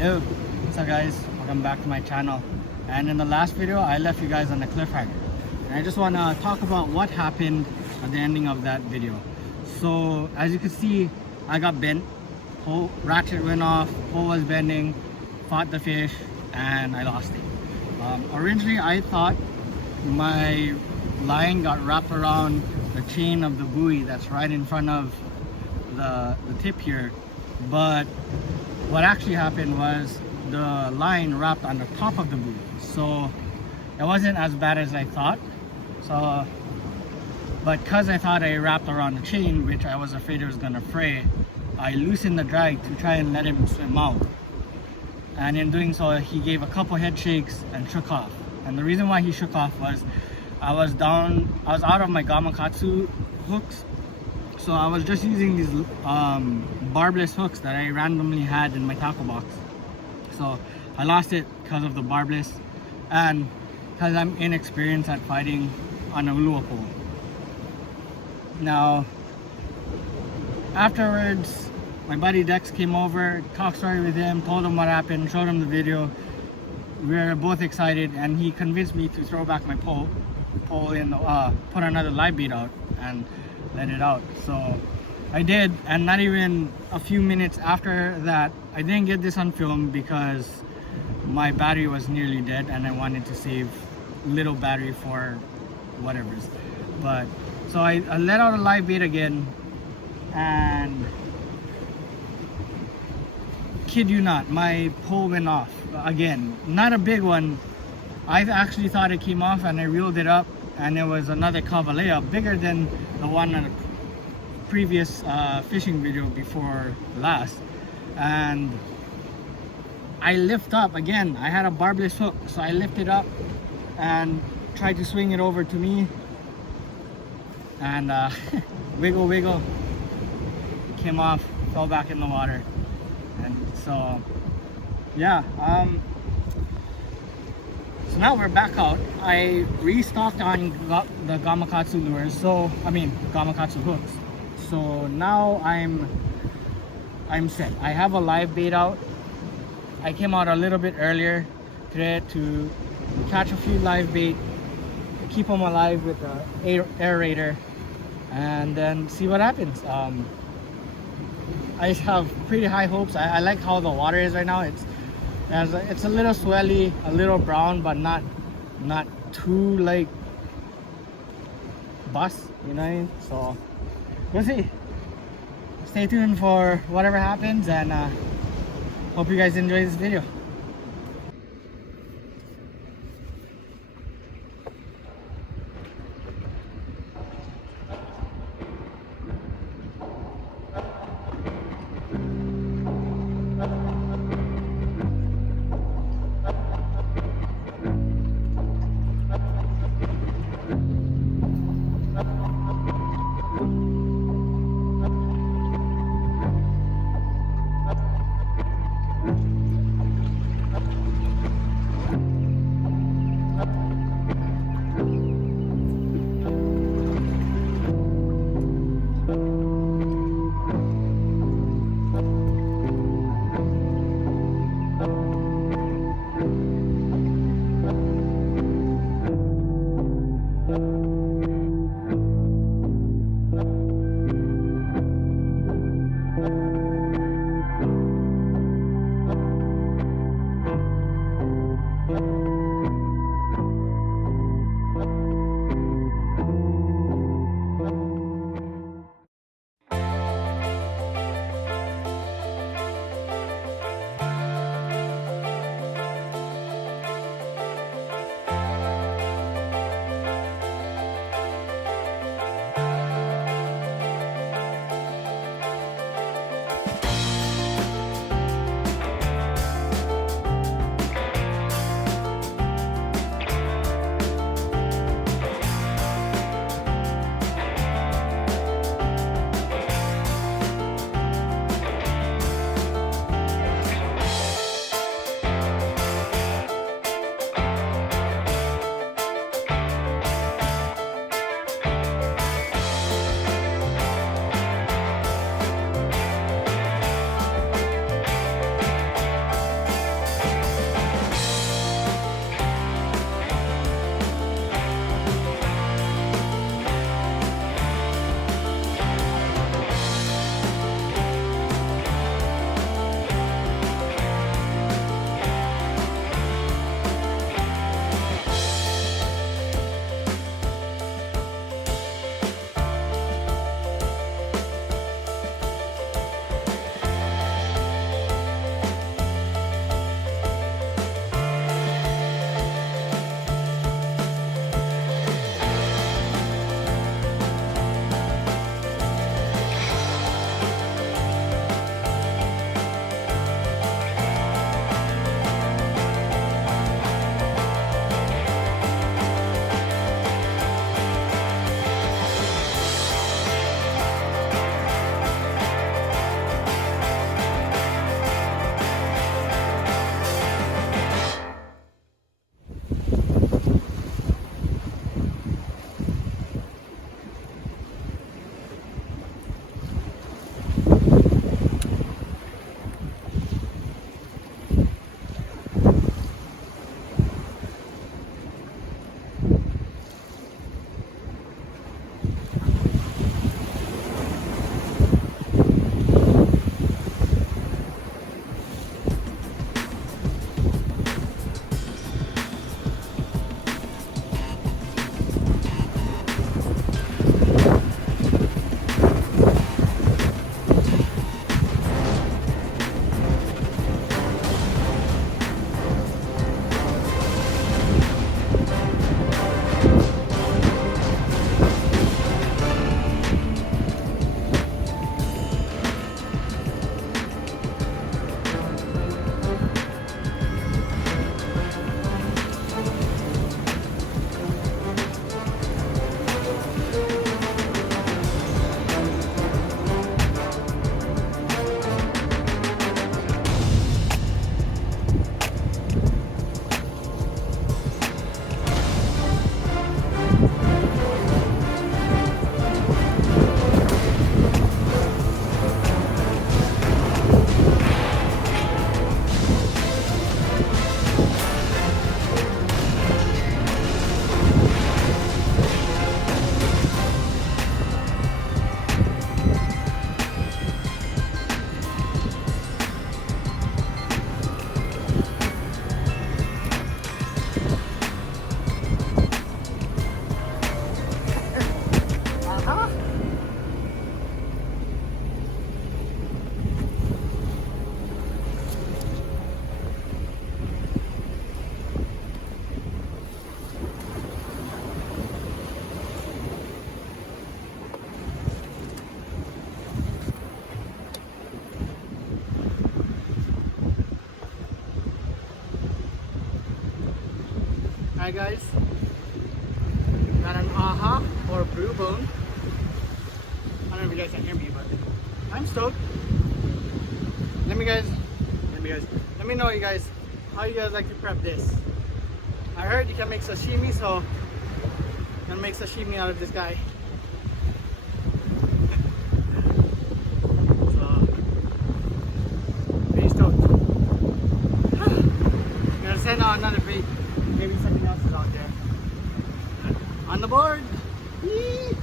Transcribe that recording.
Yo, what's up guys? Welcome back to my channel. And in the last video, I left you guys on a cliffhanger. And I just want to talk about what happened at the ending of that video. So as you can see, I got bent. Whole ratchet went off, pole was bending, fought the fish, and I lost it. Originally, I thought my line got wrapped around the chain of the buoy that's right in front of the tip here, but what actually happened was the line wrapped on the top of the buoy, so it wasn't as bad as I thought. So but because I thought I wrapped around the chain, which I was afraid it was gonna fray, I loosened the drag to try and let him swim out, and in doing so he gave a couple head shakes and shook off. And the reason why he shook off was I was out of my gamakatsu hooks, so I was just using these barbless hooks that I randomly had in my tackle box. So I lost it because of the barbless and because I'm inexperienced at fighting on a lure pole. Now afterwards, my buddy Dex came over, talked story with him, told him what happened, showed him the video. We were both excited, and he convinced me to throw back my pole in, put another live bait out and let it out. So I did, and not even a few minutes after that, I didn't get this on film because my battery was nearly dead and I wanted to save little battery for whatever's. But so I let out a live bait again, and kid you not, my pole went off again. Not a big one. I actually thought it came off, and I reeled it up, and it was another cavalea, bigger than the one on the previous fishing video before last. And I lift up again. I had a barbless hook, so I lifted up and tried to swing it over to me, and wiggle, it came off, fell back in the water. And so yeah, so now we're back out. I restocked on the gamakatsu lures, so gamakatsu hooks. So now I'm set. I have a live bait out. I came out a little bit earlier today to catch a few live bait, keep them alive with the aerator, and then see what happens. I have pretty high hopes. I like how the water is right now. It's a little swelly, a little brown, but not too like bust, you know what I mean? So we'll see. Stay tuned for whatever happens, and hope you guys enjoy this video. Alright guys, got an AHA or brew bone. I don't know if you guys can hear me, but I'm stoked. Let me know you guys how you guys like to prep this. I heard you can make sashimi, so I'm gonna make sashimi out of this guy. So pretty stoked. Gonna send out another bait. Maybe something else is out there. On the board. Yee!